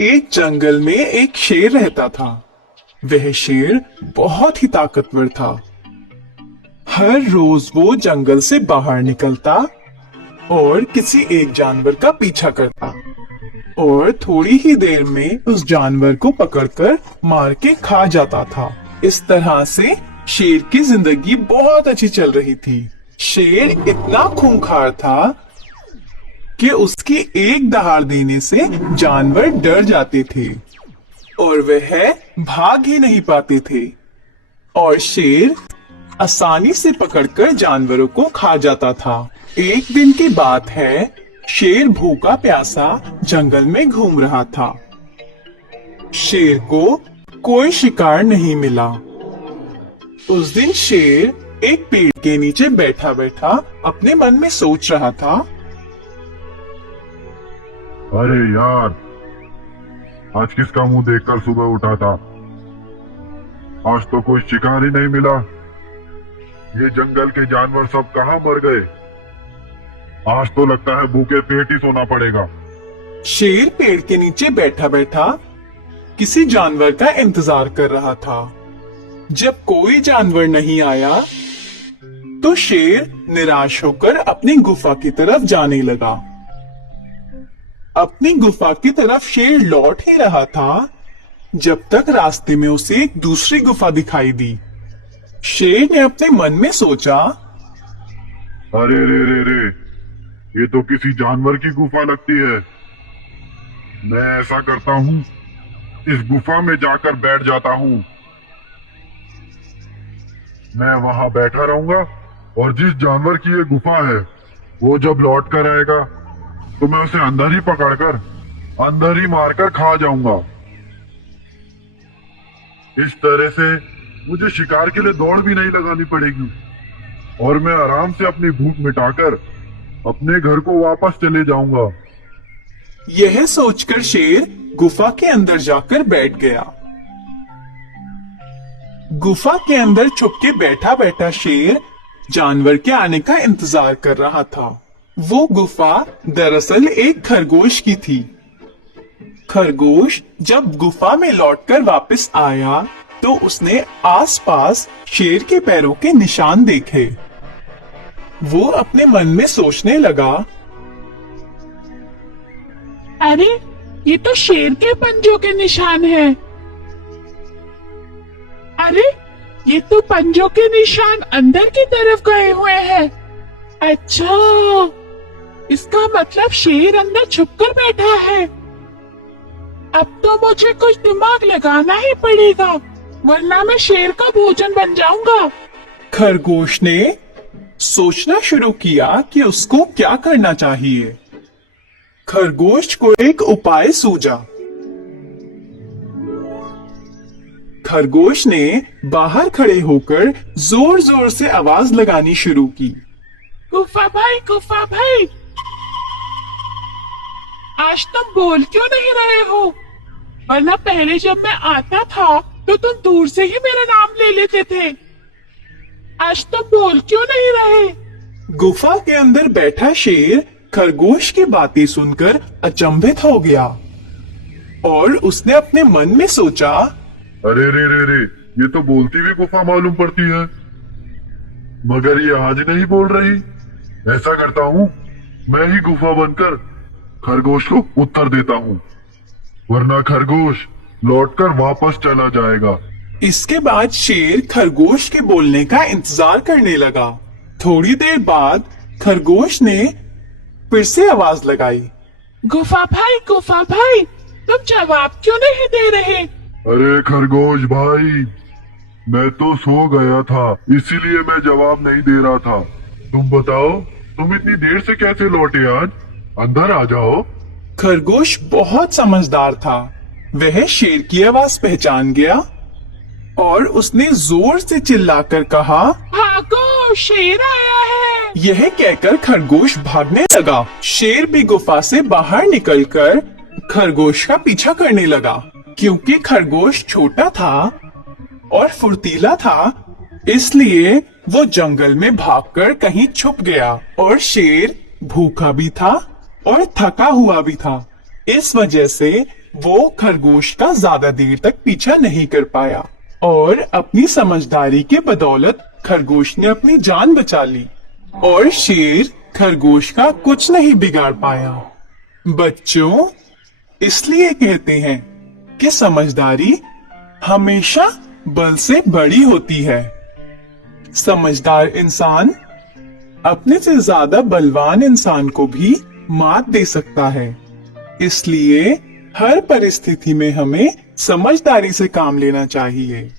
एक जंगल में एक शेर रहता था। वह शेर बहुत ही ताकतवर था। हर रोज वो जंगल से बाहर निकलता और किसी एक जानवर का पीछा करता और थोड़ी ही देर में उस जानवर को पकड़कर मार के खा जाता था। इस तरह से शेर की जिंदगी बहुत अच्छी चल रही थी। शेर इतना खूंखार था कि उसकी एक दहाड़ देने से जानवर डर जाते थे और वह भाग ही नहीं पाते थे और शेर आसानी से पकड़कर जानवरों को खा जाता था। एक दिन की बात है, शेर भूखा प्यासा जंगल में घूम रहा था। शेर को कोई शिकार नहीं मिला। उस दिन शेर एक पेड़ के नीचे बैठा बैठा अपने मन में सोच रहा था, अरे यार, आज किसका मुंह देखकर सुबह उठा था। आज तो कोई शिकार ही नहीं मिला। ये जंगल के जानवर सब कहाँ मर गए। आज तो लगता है भूखे पेट ही सोना पड़ेगा। शेर पेड़ के नीचे बैठा बैठा किसी जानवर का इंतजार कर रहा था। जब कोई जानवर नहीं आया तो शेर निराश होकर अपनी गुफा की तरफ जाने लगा। अपनी गुफा की तरफ शेर लौट ही रहा था जब तक रास्ते में उसे एक दूसरी गुफा दिखाई दी। शेर ने अपने मन में सोचा, अरे रे रे रे, ये तो किसी जानवर की गुफा लगती है। मैं ऐसा करता हूँ, इस गुफा में जाकर बैठ जाता हूँ। मैं वहां बैठा रहूंगा और जिस जानवर की ये गुफा है वो जब लौट कर आएगा तो मैं उसे अंदर ही पकड़कर अंदर ही मारकर खा जाऊंगा। इस तरह से मुझे शिकार के लिए दौड़ भी नहीं लगानी पड़ेगी और मैं आराम से अपनी भूख मिटाकर अपने घर को वापस चले जाऊंगा। यह सोचकर शेर गुफा के अंदर जाकर बैठ गया। गुफा के अंदर छुप के बैठा बैठा शेर जानवर के आने का इंतजार कर रहा था। वो गुफा दरअसल एक खरगोश की थी। खरगोश जब गुफा में लौटकर वापस आया तो उसने आसपास शेर के पैरों के निशान देखे। वो अपने मन में सोचने लगा, अरे ये तो शेर के पंजों के निशान हैं। अरे ये तो पंजों के निशान अंदर की तरफ गए हुए हैं। अच्छा, इसका मतलब शेर अंदर छुपकर बैठा है। अब तो मुझे कुछ दिमाग लगाना ही पड़ेगा वरना मैं शेर का भोजन बन जाऊंगा। खरगोश ने सोचना शुरू किया कि उसको क्या करना चाहिए। खरगोश को एक उपाय सूझा। खरगोश ने बाहर खड़े होकर जोर जोर से आवाज लगानी शुरू की, गुफा भाई, गुफा भाई, आज तुम बोल क्यों नहीं रहे हो? वरना पहले जब मैं आता था तो तुम दूर से ही मेरा नाम ले लेते थे। आज तुम बोल क्यों नहीं रहे? गुफा के अंदर बैठा शेर खरगोश की बातें सुनकर अचंभित हो गया और उसने अपने मन में सोचा, अरे रे रे रे, ये तो बोलती हुई गुफा मालूम पड़ती है, मगर ये आज नहीं बोल रही। ऐसा करता हूँ, मैं ही गुफा बनकर खरगोश को उत्तर देता हूँ, वरना खरगोश लौटकर वापस चला जाएगा। इसके बाद शेर खरगोश के बोलने का इंतजार करने लगा। थोड़ी देर बाद खरगोश ने फिर से आवाज लगाई, गुफा भाई, गुफा भाई, तुम जवाब क्यों नहीं दे रहे? अरे खरगोश भाई, मैं तो सो गया था, इसीलिए मैं जवाब नहीं दे रहा था। तुम बताओ, तुम इतनी देर से कैसे लौटे आज? अंदर आ जाओ। खरगोश बहुत समझदार था। वह शेर की आवाज पहचान गया और उसने जोर से चिल्लाकर कहा, भागो, शेर आया है। यह कहकर खरगोश भागने लगा। शेर भी गुफा से बाहर निकलकर खरगोश का पीछा करने लगा। क्योंकि खरगोश छोटा था और फुर्तीला था, इसलिए वो जंगल में भागकर कहीं छुप गया और शेर भूखा भी था और थका हुआ भी था। इस वजह से वो खरगोश का ज्यादा देर तक पीछा नहीं कर पाया और अपनी समझदारी के बदौलत खरगोश ने अपनी जान बचा ली और शेर खरगोश का कुछ नहीं बिगाड़ पाया। बच्चों, इसलिए कहते हैं कि समझदारी हमेशा बल से बड़ी होती है। समझदार इंसान अपने से ज्यादा बलवान इंसान को भी मात दे सकता है। इसलिए हर परिस्थिति में हमें समझदारी से काम लेना चाहिए।